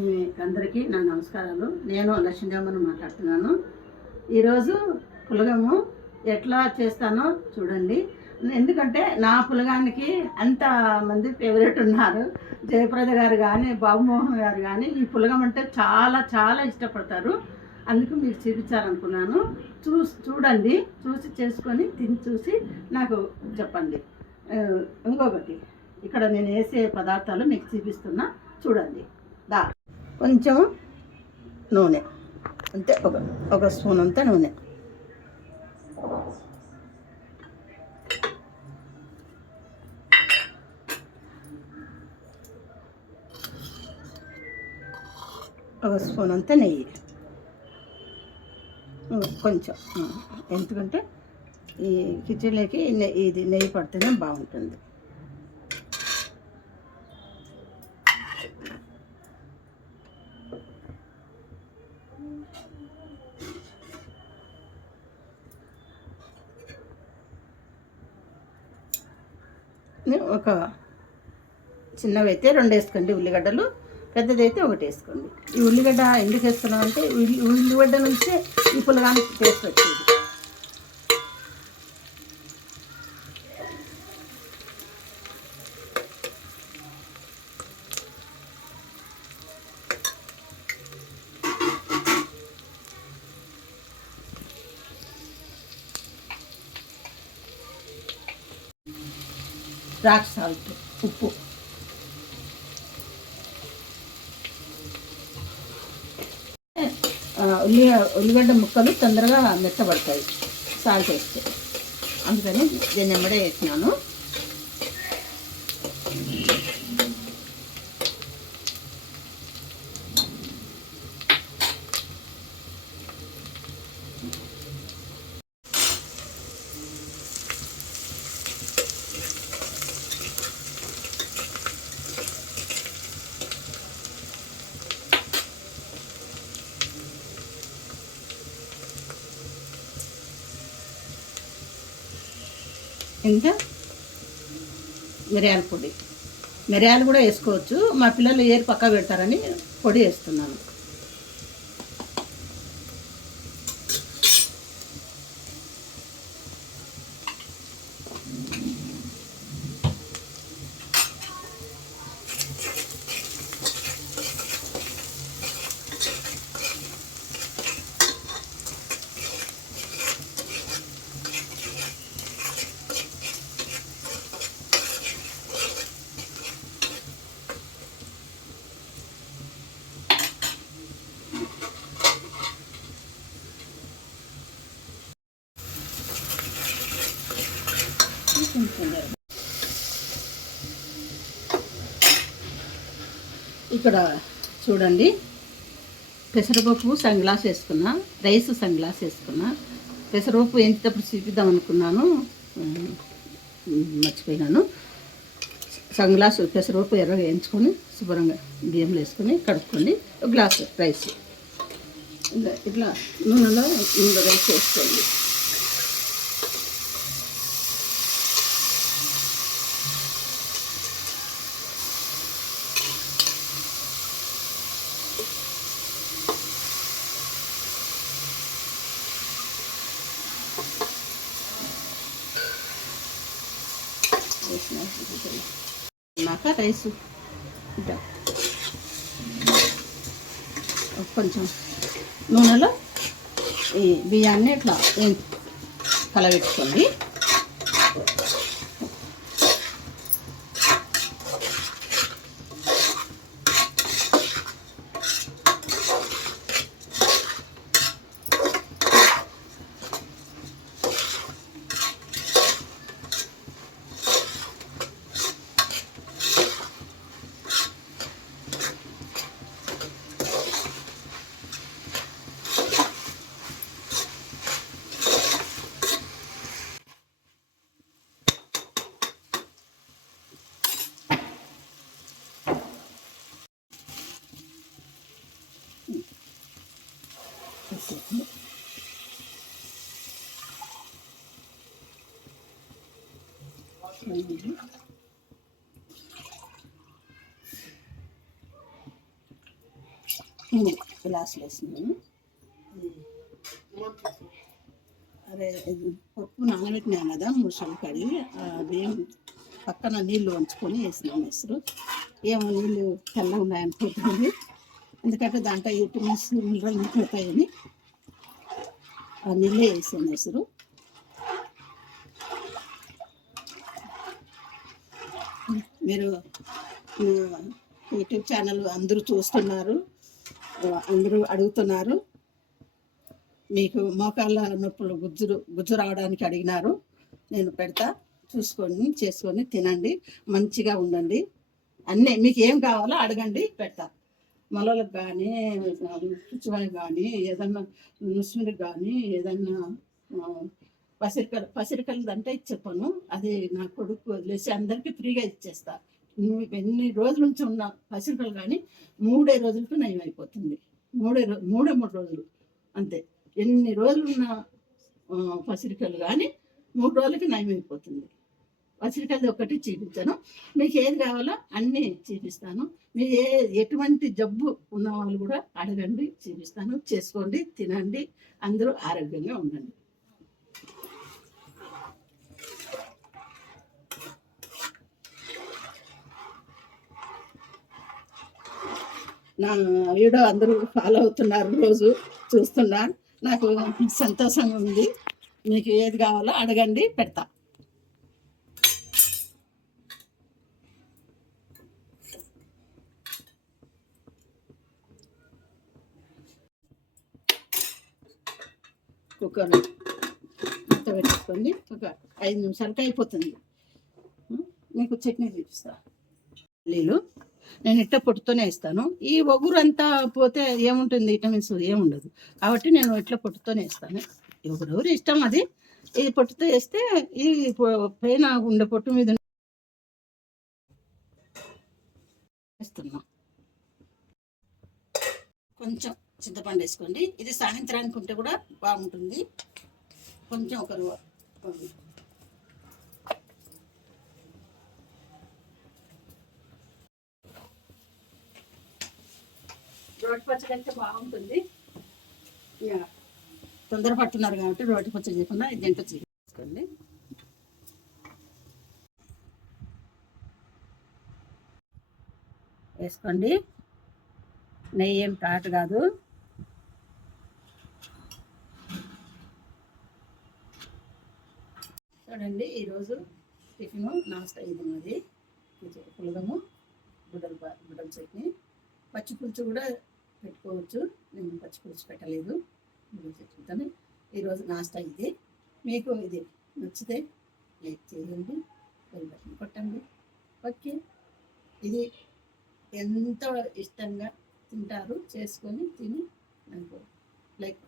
మీ అందరికీ నా నమస్కారాలు. నేను లక్ష్మీదేవమ్మని మాట్లాడుతున్నాను. ఈరోజు పులగము ఎట్లా చేస్తానో చూడండి. ఎందుకంటే నా పులగానికి అంతమంది ఫేవరెట్ ఉన్నారు. జయప్రద గారు కానీ, బాబుమోహన్ గారు కానీ ఈ పులగం అంటే చాలా చాలా ఇష్టపడతారు. అందుకు మీకు చూపించాలనుకున్నాను. చూడండి, చూసి చేసుకొని తిని చూసి నాకు చెప్పండి. ఇంకొకటి, ఇక్కడ నేను వేసే పదార్థాలు మీకు చూపిస్తున్నా, చూడండి. కొంచెం నూనె, అంతే, ఒక స్పూన్ అంతా నూనె, ఒక స్పూన్ అంతా నెయ్యి, కొంచెం, ఎందుకంటే ఈ కిచెన్లోకి ఇది నెయ్యి పడితేనే బాగుంటుంది. ఒక చిన్నవైతే 2 వేసుకోండి ఉల్లిగడ్డలు, పెద్దదైతే 1 వేసుకోండి. ఈ ఉల్లిగడ్డ ఎందుకు వేస్తున్నాం అంటే ఉల్లిగడ్డ నుంచే ఈ పులగానికి టేస్ట్ వచ్చేది. రాక్ సాల్ట్, ఉప్పు, ఉల్లిగడ్డ ముక్కలు తొందరగా మెత్తబడతాయి సాల్ట్ వేస్తే, అందుకని దీన్ని ఎమ్మడే వేసినాను. ఇంకా మిరియాల పొడి, మిరియాలు కూడా వేసుకోవచ్చు. మా పిల్లలు ఏరు పక్క పెడతారని పొడి వేస్తున్నాను. ఇక్కడ చూడండి, పెసరపప్పు సన్గ్లాస్ వేసుకున్నా, రైస్ సన్గ్లాస్ వేసుకున్నా. పెసరపప్పు ఎంతప్పుడు చూపిద్దాం అనుకున్నాను, మర్చిపోయినాను. సన్గ్లాసు పెసరపప్పు ఎర్రగా వేయించుకొని శుభ్రంగా బియ్యంలో వేసుకొని కడుక్కోండి. ఒక గ్లాసు రైస్ ఇట్లా నూనెలో రైస్ వేసుకోండి. వేసినాక రైస్ ఇట్లా కొంచెం నూనెలో ఈ బియ్యాన్ని ఇట్లా కలబెట్టుకోండి. గ్లాసులు వేసినాను. అదే పప్పు నానబెట్టినాం కదా 3 సార్లు కడిగి బియ్యం పక్కన నీళ్ళు వంచుకొని వేసినాం ఎసురు. ఏమో నీళ్ళు తెల్లగా ఉన్నాయనుకుంటుంది, ఎందుకంటే దాంట్లో విటమిన్స్ మినరల్ పోతాయని ఆ నీళ్ళే వేసాను ఎసురు. మీరు యూట్యూబ్ ఛానల్ అందరూ చూస్తున్నారు, అందరూ అడుగుతున్నారు. మీకు మోకాళ్ళ నొప్పులు గుజ్జు రావడానికి అడిగినారు. నేను పెడతా, చూసుకొని చేసుకొని తినండి, మంచిగా ఉండండి. అన్నీ మీకు ఏం కావాలో అడగండి, పెడతా. మొలలకు కానీ పుచ్చివానికి కానీ ఏదన్నా ముస్లింకి కానీ ఏదన్నా పసిరికలు అంటే చెప్పను, అది నా కొడుకు వదిలేసి అందరికీ ఫ్రీగా ఇచ్చేస్తా. ఎన్ని రోజుల నుంచి ఉన్న పసిరికలు కానీ 3 రోజులకు నయం అయిపోతుంది. 3 రోజులు అంతే. ఎన్ని రోజులు ఉన్న పసిరికలు కానీ 3 రోజులకి నయం అయిపోతుంది. పసిరికలు ఒకటి చూపించాను, మీకు ఏది కావాలో అన్నీ చూపిస్తాను. మీరు ఎటువంటి జబ్బు ఉన్న వాళ్ళు కూడా అడగండి, చూపిస్తాను. చేసుకోండి, తినండి, అందరూ ఆరోగ్యంగా ఉండండి. నా వీడియో అందరూ ఫాలో అవుతున్నారు, రోజు చూస్తున్నా, నాకు సంతోషంగా ఉంది. మీకు ఏది కావాలో అడగండి, పెడతా. కుక్కర్ మూత పెట్టేసుకోండి, ఒక 5 నిమిషాలకి అయిపోతుంది. మీకు చట్నీ చూపిస్తా. నీళ్ళు నేను ఇట్ట పొట్టుతోనే వేస్తాను. ఈ ఒగురు అంతా పోతే ఏముంటుంది, విటమిన్స్ ఏముండదు, కాబట్టి నేను ఇట్లా పొట్టుతోనే వేస్తాను. ఎవరెవరు ఇష్టం అది. ఈ పొట్టుతో వేస్తే ఈ పైన ఉండే పొట్టు మీద వేస్తున్నా. కొంచెం చింతపండు వేసుకోండి. ఇది సాయంత్రానికి ఉంటే కూడా బాగుంటుంది. కొంచెం ఒక రోటి పచ్చడి అయితే బాగుంటుంది. ఇక తొందర పట్టున్నారు కాబట్టి రోటి పచ్చడి చేయకుండా దీంట్లో చేసుకోండి. వేసుకోండి. నెయ్యి ఏం తాటు కాదు. చూడండి, ఈరోజు టిఫిన్ నాస్టా ఇది ఉన్నది. పులగము, గుడ్డల చట్నీ, పచ్చిపులుసు కూడా పెట్టుకోవచ్చు. నేను పచ్చిపులుసు పెట్టలేదు, గుడ్డల చట్నీతో. ఈరోజు నాస్టా ఇది. మీకు ఇది నచ్చితే లైక్ చేయండి, బెల్ బటన్ కొట్టండి. ఓకే, ఇది ఎంతో ఇష్టంగా తింటారు, చేసుకొని తిని నాకు లైక్